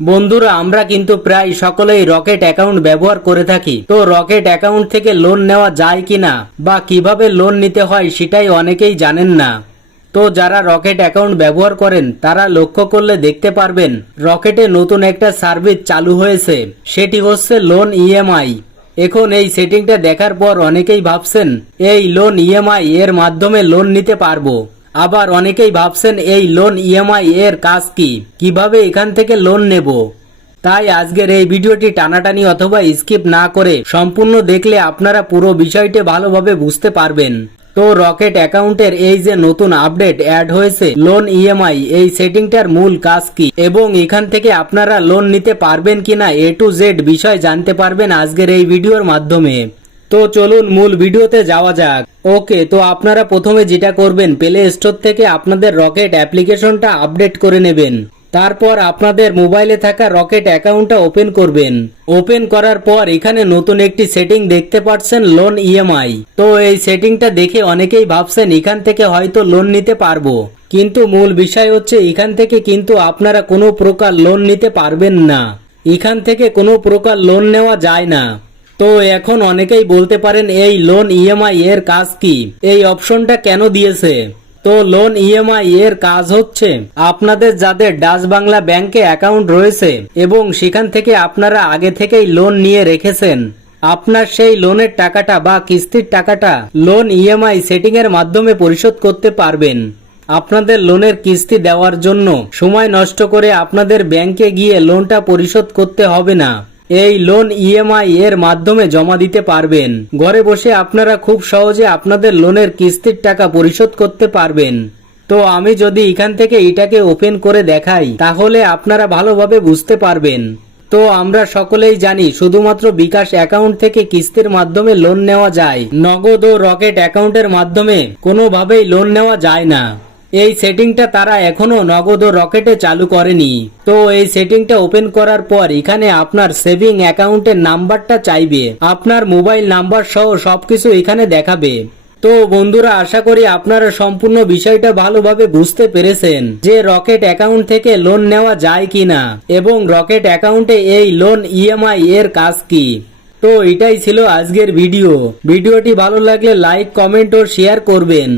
বন্ধুরা, আমরা কিন্তু প্রায় সকলেই রকেট অ্যাকাউন্ট ব্যবহার করে থাকি। তো রকেট অ্যাকাউন্ট থেকে লোন নেওয়া যায় কিনা বা কিভাবে লোন নিতে হয় সেটাই অনেকেই জানেন না। তো যারা রকেট অ্যাকাউন্ট ব্যবহার করেন তারা লক্ষ্য করলে দেখতে পারবেন রকেটে নতুন একটা সার্ভিস চালু হয়েছে, সেটি হচ্ছে লোন ইএমআই। এখন এই সেটিংটা দেখার পর অনেকেই ভাবছেন এই লোন ইএমআই এর মাধ্যমে লোন নিতে পারবো। আবার অনেকেই ভাবছেন এই লোন ইএমআই এর কাজ কি, কিভাবে এখান থেকে লোন নেব। তাই আজকের এই ভিডিওটি টানাটানি অথবা স্কিপ না করে সম্পূর্ণ দেখলে আপনারা পুরো বিষয়টি ভালোভাবে বুঝতে পারবেন। তো রকেট অ্যাকাউন্টের এই যে নতুন আপডেট অ্যাড হয়েছে লোন ইএমআই, এই সেটিংটার মূল কাজ কি এবং এখান থেকে আপনারা লোন নিতে পারবেন কিনা A to Z বিষয় জানতে পারবেন আজকের এই ভিডিওর মাধ্যমে। তো চলুন মূল ভিডিওতে যাওয়া যাক। ওকে, তো আপনারা প্রথমে যেটা করবেন, প্লে স্টোর থেকে আপনাদের রকেট অ্যাপ্লিকেশনটা আপডেট করে নেবেন। তারপর আপনাদের মোবাইলে থাকা রকেট অ্যাকাউন্টটা ওপেন করবেন। ওপেন করার পর এখানে নতুন একটি সেটিং দেখতে পাচ্ছেন লোন ইএমআই। তো এই সেটিংটা দেখে অনেকেই ভাবছেন এখান থেকে হয়তো লোন নিতে পারবো, কিন্তু মূল বিষয় হচ্ছে এখান থেকে কিন্তু আপনারা কোনো প্রকার লোন নিতে পারবেন না। এখান থেকে কোনো প্রকার লোন নেওয়া যায় না। তো এখন অনেকেই বলতে পারেন এই লোন ইএমআই এর কাজ কি, এই অপশনটা কেন দিয়েছে। তো লোন ইএমআই এর কাজ হচ্ছে আপনাদের যাদের ডাচ বাংলা ব্যাংকে অ্যাকাউন্ট রয়েছে এবং সেখান থেকে আপনারা আগে থেকেই লোন নিয়ে রেখেছেন, আপনার সেই লোনের টাকাটা বা কিস্তির টাকাটা লোন ইএমআই সেটিং এর মাধ্যমে পরিশোধ করতে পারবেন। আপনাদের লোনের কিস্তি দেওয়ার জন্য সময় নষ্ট করে আপনাদের ব্যাংকে গিয়ে লোনটা পরিশোধ করতে হবে না। এই লোন ইএমআই এর মাধ্যমে জমা দিতে পারবেন। ঘরে বসে আপনারা খুব সহজে আপনাদের লোনের কিস্তির টাকা পরিশোধ করতে পারবেন। তো আমি যদি এখান থেকে এটাকে ওপেন করে দেখাই তাহলে আপনারা ভালোভাবে বুঝতে পারবেন। তো আমরা সকলেই জানি শুধুমাত্র বিকাশ অ্যাকাউন্ট থেকে কিস্তির মাধ্যমে লোন নেওয়া যায়, নগদ ও রকেট অ্যাকাউন্টের মাধ্যমে কোনোভাবেই লোন নেওয়া যায় না। এই সেটিংটা তারা এখনো নগদ ও রকেটে চালু করেনি। তো এই সেটিংটা ওপেন করার পর এখানে আপনার সেভিং অ্যাকাউন্টের নাম্বারটা চাইবে, আপনার মোবাইল নাম্বার সহ সবকিছু এখানে দেখাবে। তো বন্ধুরা, আশা করি আপনারা সম্পূর্ণ বিষয়টা ভালোভাবে বুঝতে পেরেছেন যে রকেট অ্যাকাউন্ট থেকে লোন নেওয়া যায় কিনা এবং রকেট অ্যাকাউন্টে এই লোন ইএমআই এর কাজ কি। তো এটাই ছিল আজকের ভিডিওটি ভালো লাগলে লাইক, কমেন্ট ও শেয়ার করবেন।